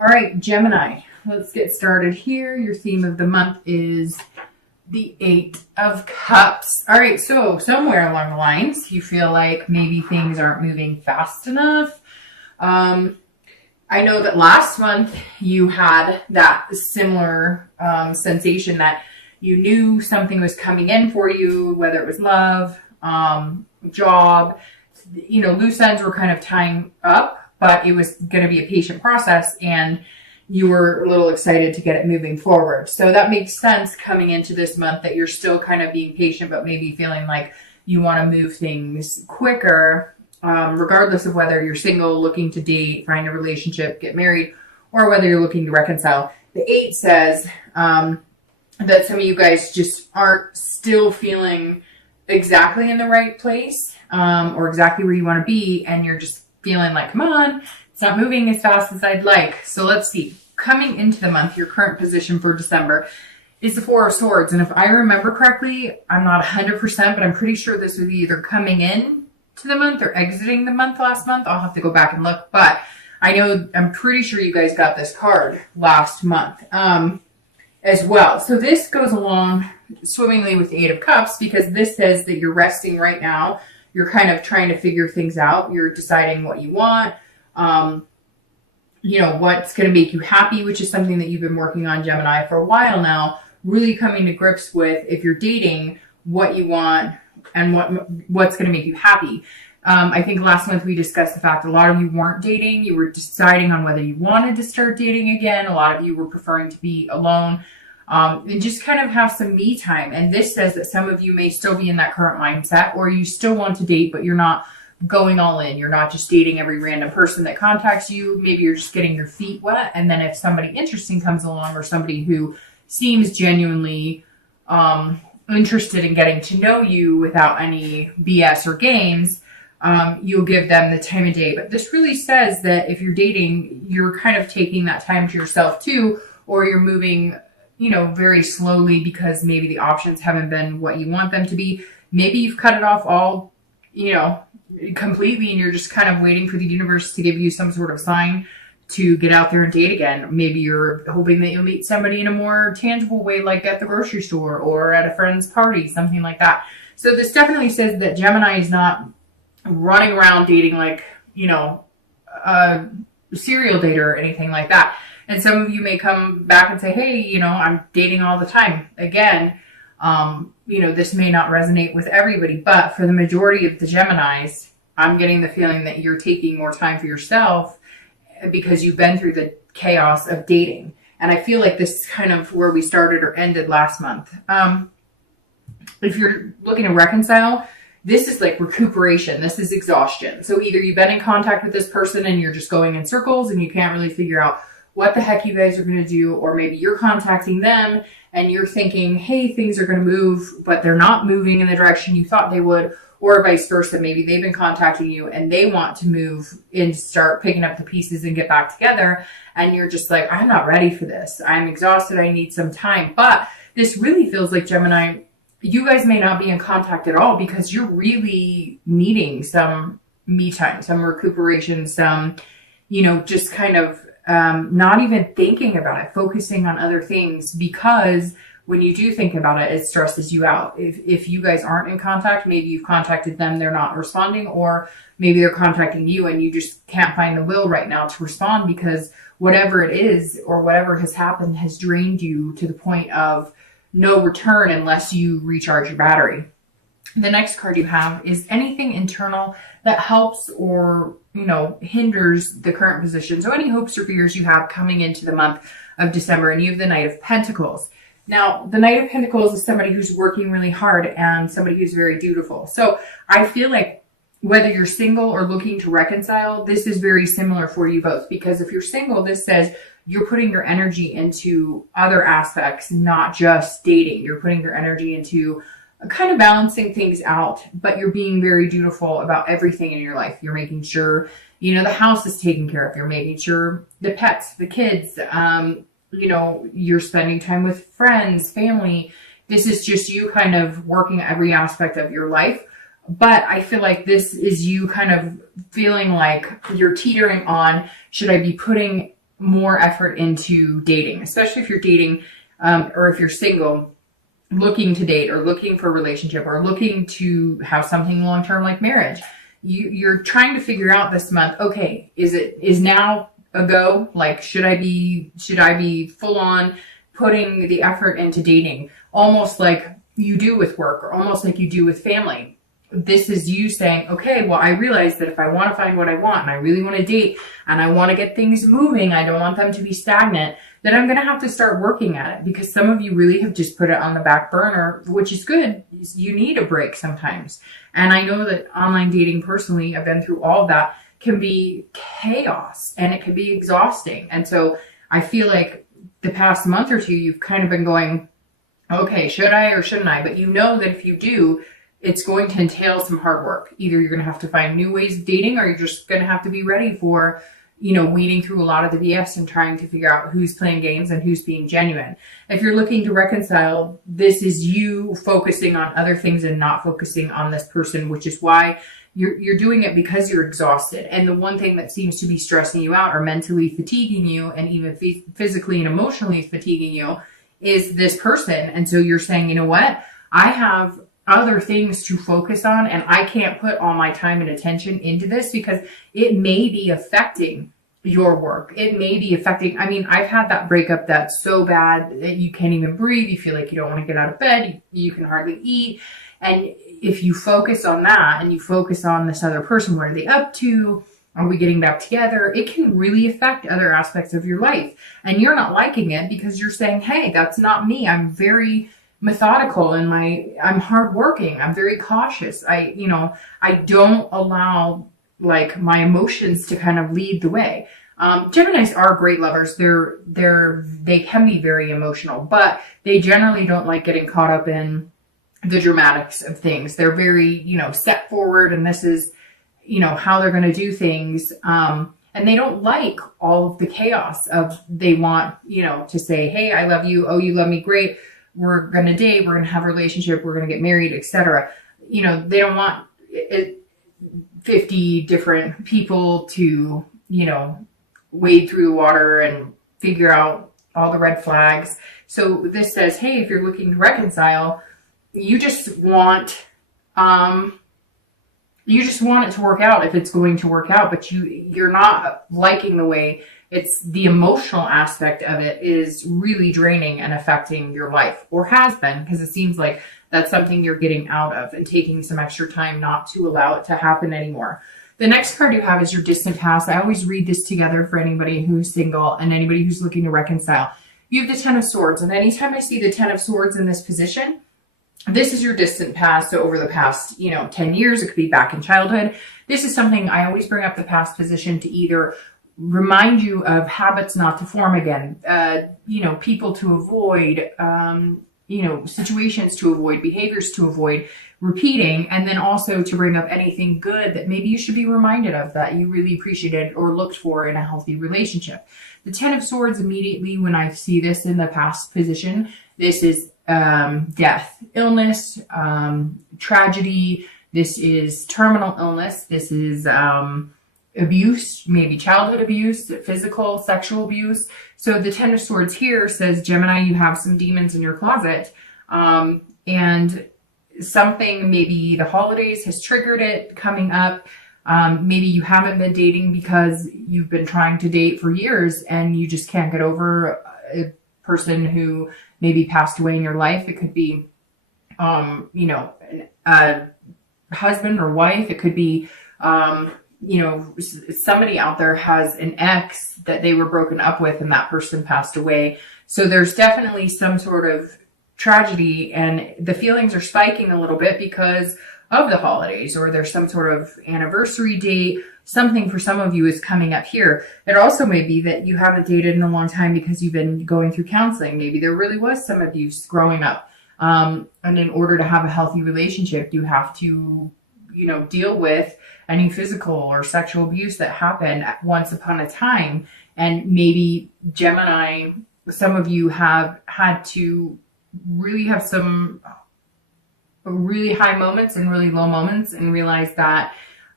All right, Gemini, let's get started here. Your theme of the month is the Eight of Cups. All right, so somewhere along the lines, you feel like maybe things aren't moving fast enough. I know that last month you had that similar sensation that you knew something was coming in for you, whether it was love, job, loose ends were kind of tying up, but it was going to be a patient process and you were a little excited to get it moving forward. So that makes sense coming into this month that you're still kind of being patient, but maybe feeling like you want to move things quicker, regardless of whether you're single, looking to date, find a relationship, get married, or whether you're looking to reconcile. The 8 says that some of you guys just aren't still feeling exactly in the right place or exactly where you want to be, and you're just feeling like, come on, it's not moving as fast as I'd like. So let's see. Coming into the month, your current position for December is the 4 of Swords. And if I remember correctly, I'm not 100%, but I'm pretty sure this was either coming in to the month or exiting the month last month. I'll have to go back and look. But I'm pretty sure you guys got this card last month as well. So this goes along swimmingly with the 8 of Cups because this says that you're resting right now. You're kind of trying to figure things out. You're deciding what you want. What's going to make you happy, which is something that you've been working on, Gemini, for a while now, really coming to grips with, if you're dating, what you want and what's going to make you happy. I think last month we discussed the fact a lot of you weren't dating. You were deciding on whether you wanted to start dating again. A lot of you were preferring to be alone and just kind of have some me time. And this says that some of you may still be in that current mindset, or you still want to date, but you're not going all in. You're not just dating every random person that contacts you. Maybe you're just getting your feet wet. And then if somebody interesting comes along, or somebody who seems genuinely interested in getting to know you without any BS or games, you'll give them the time of day. But this really says that if you're dating, you're kind of taking that time to yourself too, or you're moving, very slowly because maybe the options haven't been what you want them to be. Maybe you've cut it off all, completely, and you're just kind of waiting for the universe to give you some sort of sign to get out there and date again. Maybe you're hoping that you'll meet somebody in a more tangible way, like at the grocery store or at a friend's party, something like that. So this definitely says that Gemini is not running around dating like, a serial dater or anything like that. And some of you may come back and say, hey, I'm dating all the time. Again, this may not resonate with everybody, but for the majority of the Geminis, I'm getting the feeling that you're taking more time for yourself because you've been through the chaos of dating. And I feel like this is kind of where we started or ended last month. If you're looking to reconcile, this is like recuperation. This is exhaustion. So either you've been in contact with this person and you're just going in circles and you can't really figure out what the heck you guys are going to do, or maybe you're contacting them and you're thinking, hey, things are going to move, but they're not moving in the direction you thought they would, or vice versa. Maybe they've been contacting you and they want to move and start picking up the pieces and get back together. And you're just like, I'm not ready for this. I'm exhausted. I need some time. But this really feels like, Gemini, you guys may not be in contact at all because you're really needing some me time, some recuperation, some, just kind of not even thinking about it, focusing on other things, because when you do think about it, it stresses you out. If you guys aren't in contact, maybe you've contacted them, they're not responding, or maybe they're contacting you and you just can't find the will right now to respond because whatever it is or whatever has happened has drained you to the point of no return unless you recharge your battery. The next card you have is anything internal that helps or, hinders the current position. So any hopes or fears you have coming into the month of December, and you have the Knight of Pentacles. Now, the Knight of Pentacles is somebody who's working really hard and somebody who's very dutiful. So I feel like whether you're single or looking to reconcile, this is very similar for you both, because if you're single, this says you're putting your energy into other aspects, not just dating. You're putting your energy into kind of balancing things out, but you're being very dutiful about everything in your life. You're making sure, the house is taken care of. You're making sure the pets, the kids, you're spending time with friends, family. This is just you kind of working every aspect of your life. But I feel like this is you kind of feeling like you're teetering on, should I be putting more effort into dating, especially if you're dating or if you're single, looking to date or looking for a relationship or looking to have something long-term like marriage. You're trying to figure out this month, okay, is now a go? Like, should I be full on putting the effort into dating, almost like you do with work or almost like you do with family? This is you saying, okay, well, I realize that if I want to find what I want and I really want to date and I want to get things moving, I don't want them to be stagnant, then I'm going to have to start working at it, because some of you really have just put it on the back burner, which is good. You need a break sometimes. And I know that online dating, personally, I've been through all of that, can be chaos and it can be exhausting. And so I feel like the past month or two, you've kind of been going, okay, should I or shouldn't I? But you know that if you do, it's going to entail some hard work. Either you're going to have to find new ways of dating, or you're just going to have to be ready for, weeding through a lot of the BS and trying to figure out who's playing games and who's being genuine. If you're looking to reconcile, this is you focusing on other things and not focusing on this person, which is why you're doing it, because you're exhausted. And the one thing that seems to be stressing you out or mentally fatiguing you and even physically and emotionally fatiguing you is this person. And so you're saying, you know what? I have other things to focus on, and I can't put all my time and attention into this because it may be affecting your work. It may be affecting, I've had that breakup that's so bad that you can't even breathe. You feel like you don't want to get out of bed. You can hardly eat. And if you focus on that and you focus on this other person, what are they up to? Are we getting back together? It can really affect other aspects of your life. And you're not liking it because you're saying, hey, that's not me. I'm very methodical and I'm hardworking. I'm very cautious. I don't allow my emotions to kind of lead the way. Geminis are great lovers. They can be very emotional, but they generally don't like getting caught up in the dramatics of things. They're very, set forward, and this is, how they're going to do things. And they don't like all of the chaos of, they want, to say, hey, I love you. Oh, you love me. Great. We're going to date. We're going to have a relationship. We're going to get married, etc. They don't want 50 different people to, wade through the water and figure out all the red flags. So this says, hey, if you're looking to reconcile, you just want it to work out if it's going to work out, but you're not liking the way it's the emotional aspect of it is really draining and affecting your life, or has been, because it seems like that's something you're getting out of and taking some extra time not to allow it to happen anymore. The next card you have is your distant past. I always read this together for anybody who's single and anybody who's looking to reconcile. You have the Ten of Swords, and anytime I see the Ten of Swords in this position, this is your distant past. So over the past, 10 years, it could be back in childhood. This is something I always bring up, the past position, to either remind you of habits not to form again, people to avoid, situations to avoid, behaviors to avoid repeating, and then also to bring up anything good that maybe you should be reminded of that you really appreciated or looked for in a healthy relationship. The Ten of Swords, immediately when I see this in the past position, this is death, illness, tragedy. This is terminal illness. This is abuse, maybe childhood abuse, physical, sexual abuse. So the Ten of Swords here says, Gemini, you have some demons in your closet, and something, maybe the holidays has triggered it coming up. Maybe you haven't been dating because you've been trying to date for years and you just can't get over a person who maybe passed away in your life. It could be, a husband or wife. It could be, somebody out there has an ex that they were broken up with and that person passed away. So there's definitely some sort of tragedy, and the feelings are spiking a little bit because of the holidays, or there's some sort of anniversary date. Something for some of you is coming up here. It also may be that you haven't dated in a long time because you've been going through counseling. Maybe there really was some abuse growing up. And in order to have a healthy relationship, you have to, deal with any physical or sexual abuse that happened once upon a time. And maybe Gemini, some of you have had to really have some really high moments and really low moments and realize that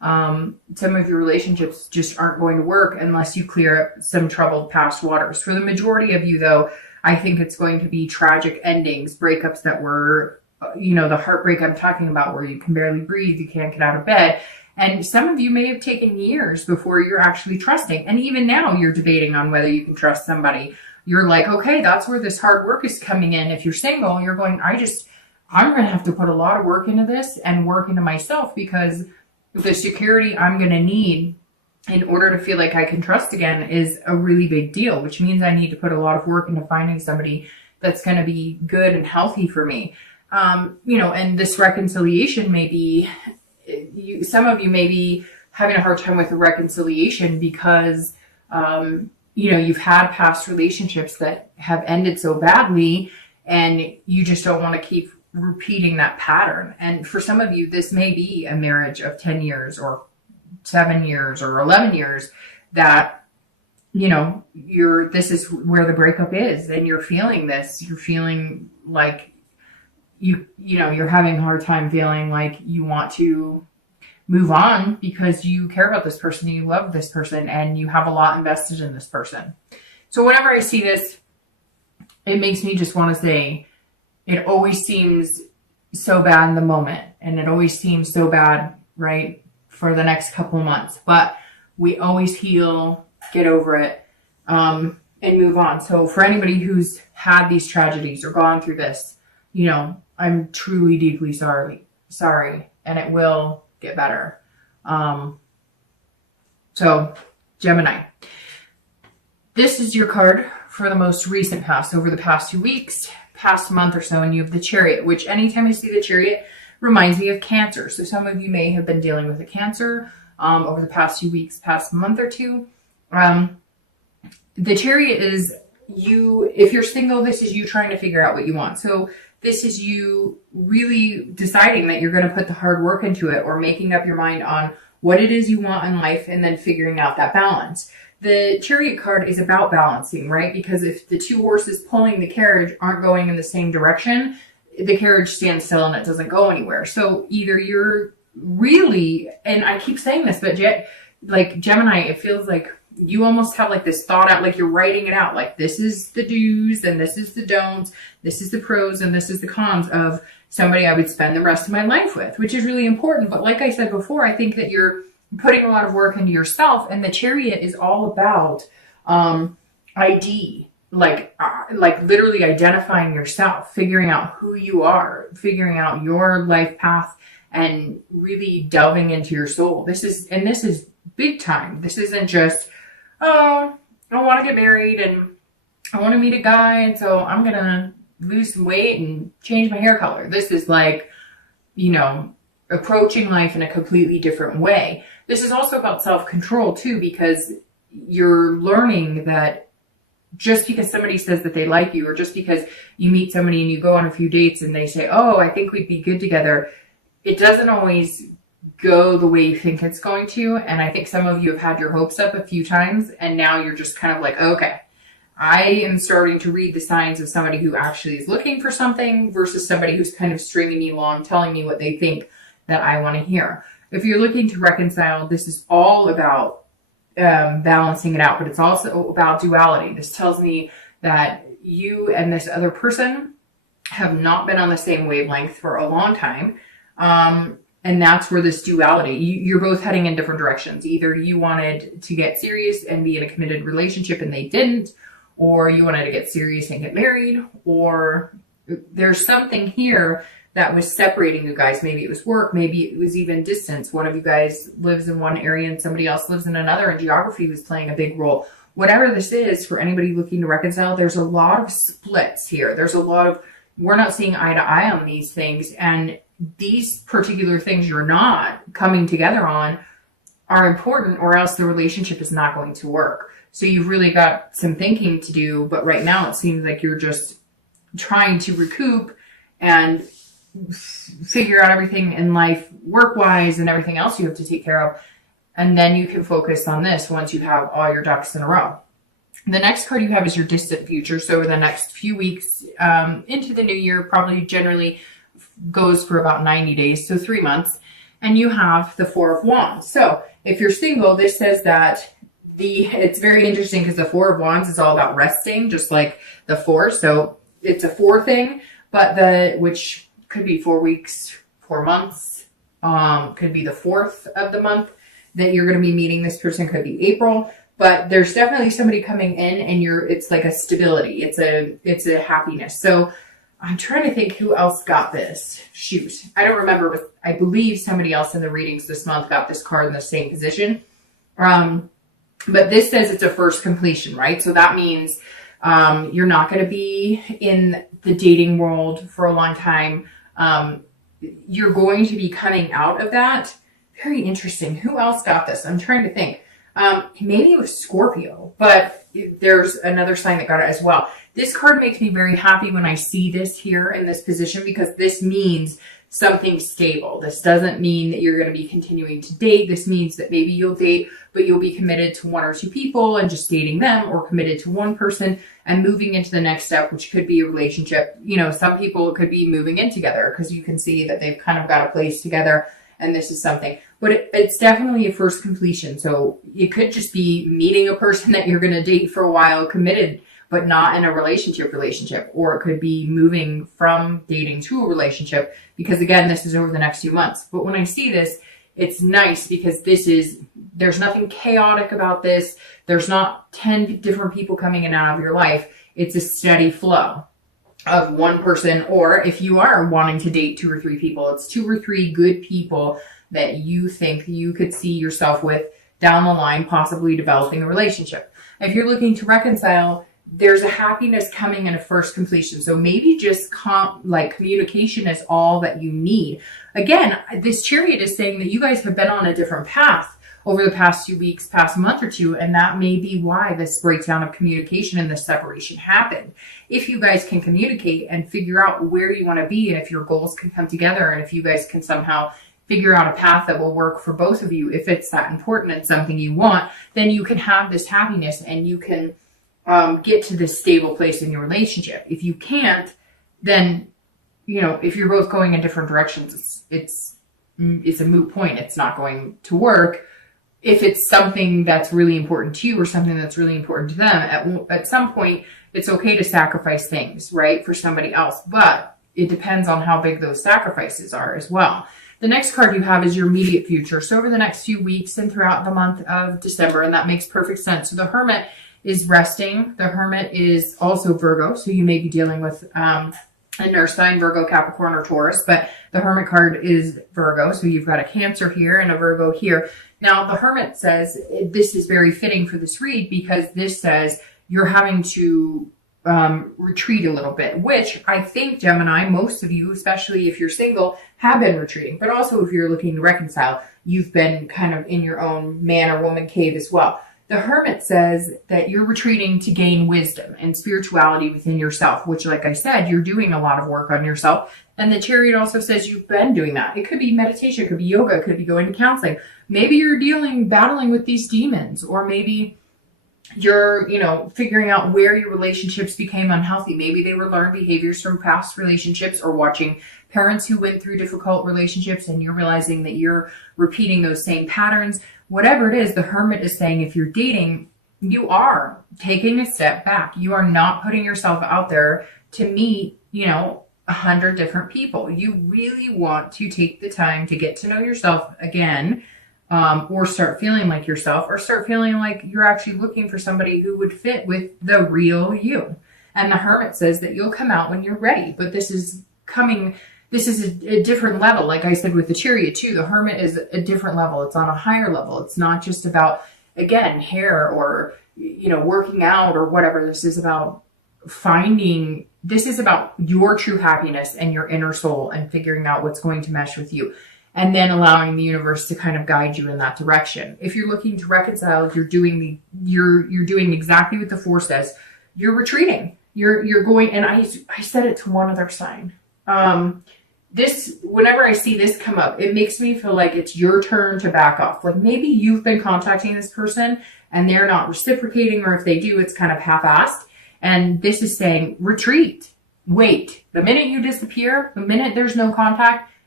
Some of your relationships just aren't going to work unless you clear up some troubled past waters. For the majority of you, though, I think it's going to be tragic endings, breakups that were, the heartbreak I'm talking about, where you can barely breathe, you can't get out of bed. And some of you may have taken years before you're actually trusting. And even now you're debating on whether you can trust somebody. You're like, okay, that's where this hard work is coming in. If you're single, you're going, I'm going to have to put a lot of work into this and work into myself, because the security I'm going to need in order to feel like I can trust again is a really big deal, which means I need to put a lot of work into finding somebody that's going to be good and healthy for me. And this reconciliation may be, some of you may be having a hard time with the reconciliation because, you've had past relationships that have ended so badly, and you just don't want to keep repeating that pattern. And for some of you, this may be a marriage of 10 years or 7 years or 11 years that, this is where the breakup is, and you're feeling this. You're feeling like you're having a hard time feeling like you want to move on because you care about this person, you love this person, and you have a lot invested in this person. So whenever I see this, it makes me just want to say, it always seems so bad in the moment, and it always seems so bad, right, for the next couple of months. But we always heal, get over it, and move on. So for anybody who's had these tragedies or gone through this, I'm truly deeply sorry, and it will get better. So Gemini, this is your card for the most recent past, over the past 2 weeks, past month or so, and you have the Chariot, which anytime I see the Chariot reminds me of Cancer. So some of you may have been dealing with a Cancer over the past few weeks, past month or two. The Chariot is you, if you're single, this is you trying to figure out what you want. So this is you really deciding that you're going to put the hard work into it, or making up your mind on what it is you want in life, and then figuring out that balance. The Chariot card is about balancing, right? Because if the two horses pulling the carriage aren't going in the same direction, the carriage stands still and it doesn't go anywhere. So either you're really, and I keep saying this, but like Gemini, it feels like you almost have like this thought out, like you're writing it out, like this is the do's and this is the don'ts, this is the pros and this is the cons of somebody I would spend the rest of my life with, which is really important. But like I said before, I think that you're putting a lot of work into yourself, and the Chariot is all about ID, like literally identifying yourself, figuring out who you are, figuring out your life path, and really delving into your soul. This is big time. This isn't just, oh, I want to get married and I want to meet a guy, and so I'm going to lose some weight and change my hair color. This is like, approaching life in a completely different way. This is also about self-control too, because you're learning that just because somebody says that they like you, or just because you meet somebody and you go on a few dates and they say, oh, I think we'd be good together, it doesn't always go the way you think it's going to. And I think some of you have had your hopes up a few times, and now you're just kind of like, okay, I am starting to read the signs of somebody who actually is looking for something versus somebody who's kind of stringing me along, telling me what they think that I want to hear. If you're looking to reconcile, this is all about balancing it out, but it's also about duality. This tells me that you and this other person have not been on the same wavelength for a long time. And that's where this duality, you're both heading in different directions. Either you wanted to get serious and be in a committed relationship and they didn't, or you wanted to get serious and get married, or there's something here that was separating you guys. Maybe it was work, maybe it was even distance. One of you guys lives in one area and somebody else lives in another, and geography was playing a big role. Whatever this is, for anybody looking to reconcile, there's a lot of splits here. There's a lot of, we're not seeing eye to eye on these things, and these particular things you're not coming together on are important, or else the relationship is not going to work. So you've really got some thinking to do, but right now it seems like you're just trying to recoup and figure out everything in life work-wise and everything else you have to take care of. And then you can focus on this once you have all your ducks in a row. The next card you have is your distant future. So the next few weeks into the new year, probably generally goes for about 90 days, so 3 months. and you have the Four of Wands. So if you're single, this says that it's very interesting because the Four of Wands is all about resting, just like the Four. So it's a 4 thing, but which could be 4 weeks, 4 months, could be the 4th of the month that you're going to be meeting this person, could be April. But there's definitely somebody coming in, and it's like a stability. It's a happiness. So I'm trying to think who else got this. Shoot. I don't remember, but I believe somebody else in the readings this month got this card in the same position. But this says it's a first completion, right? So that means you're not going to be in the dating world for a long time. You're going to be coming out of that. Very interesting. Who else got this? I'm trying to think. Maybe it was Scorpio, but there's another sign that got it as well. This card makes me very happy when I see this here in this position, because this means something stable. This doesn't mean that you're going to be continuing to date. This means that maybe you'll date, but you'll be committed to 1 or 2 people and just dating them, or committed to one person and moving into the next step, which could be a relationship. You know, some people could be moving in together because you can see that they've kind of got a place together, and this is something. But it's definitely a first completion. So it could just be meeting a person that you're going to date for a while, committed, but not in a relationship. Or it could be moving from dating to a relationship, because again, this is over the next few months. But when I see this, it's nice because there's nothing chaotic about this. There's not 10 different people coming in and out of your life. It's a steady flow of one person. Or if you are wanting to date 2 or 3 people, it's 2 or 3 good people that you think you could see yourself with down the line, possibly developing a relationship. If you're looking to reconcile, there's a happiness coming in a first completion. So maybe just communication is all that you need. Again, this Chariot is saying that you guys have been on a different path over the past few weeks, past month or two, and that may be why this breakdown of communication and this separation happened. If you guys can communicate and figure out where you want to be, and if your goals can come together, and if you guys can somehow figure out a path that will work for both of you, if it's that important and something you want, then you can have this happiness and you can get to this stable place in your relationship. If you can't, then, you know, if you're both going in different directions, it's a moot point. It's not going to work. If it's something that's really important to you or something that's really important to them, at some point, it's okay to sacrifice things, right, for somebody else. But it depends on how big those sacrifices are as well. The next card you have is your immediate future. So over the next few weeks and throughout the month of December, and that makes perfect sense. So the Hermit is resting. The Hermit is also Virgo. So you may be dealing with a nurse sign, Virgo, Capricorn, or Taurus, but the Hermit card is Virgo. So you've got a Cancer here and a Virgo here. Now the Hermit says this is very fitting for this read, because this says you're having to retreat a little bit, which I think, Gemini, most of you, especially if you're single, have been retreating. But also if you're looking to reconcile, you've been kind of in your own man or woman cave as well. The Hermit says that you're retreating to gain wisdom and spirituality within yourself, which, like I said, you're doing a lot of work on yourself. And the Chariot also says you've been doing that. It could be meditation, it could be yoga, it could be going to counseling. Maybe you're battling with these demons, or maybe you're, figuring out where your relationships became unhealthy. Maybe they were learned behaviors from past relationships, or watching parents who went through difficult relationships, and you're realizing that you're repeating those same patterns. Whatever it is, the Hermit is saying if you're dating, you are taking a step back. You are not putting yourself out there to meet, 100 different people. You really want to take the time to get to know yourself again, or start feeling like yourself, or start feeling like you're actually looking for somebody who would fit with the real you. And the Hermit says that you'll come out when you're ready, but this is a different level. Like I said with the Chariot too, the Hermit is a different level. It's on a higher level. It's not just about, again, hair or, working out or whatever. This is about your true happiness and your inner soul, and figuring out what's going to mesh with you, and then allowing the universe to kind of guide you in that direction. If you're looking to reconcile, you're doing exactly what the 4 says. You're retreating. You're going, and I said it to one other sign. Whenever I see this come up, it makes me feel like it's your turn to back off. Like maybe you've been contacting this person and they're not reciprocating, or if they do, it's kind of half-assed. And this is saying, retreat, wait. The minute you disappear, the minute there's no contact,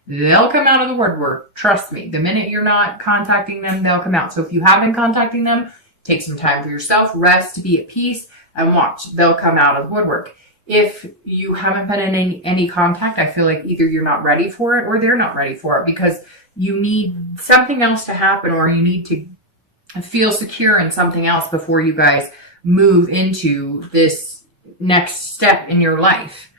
they'll come out of the woodwork. Trust me. The minute you're not contacting them, they'll come out. So if you have been contacting them, take some time for yourself, rest, be at peace, and watch. They'll come out of the woodwork. If you haven't been in any contact, I feel like either you're not ready for it or they're not ready for it, because you need something else to happen, or you need to feel secure in something else before you guys move into this next step in your life.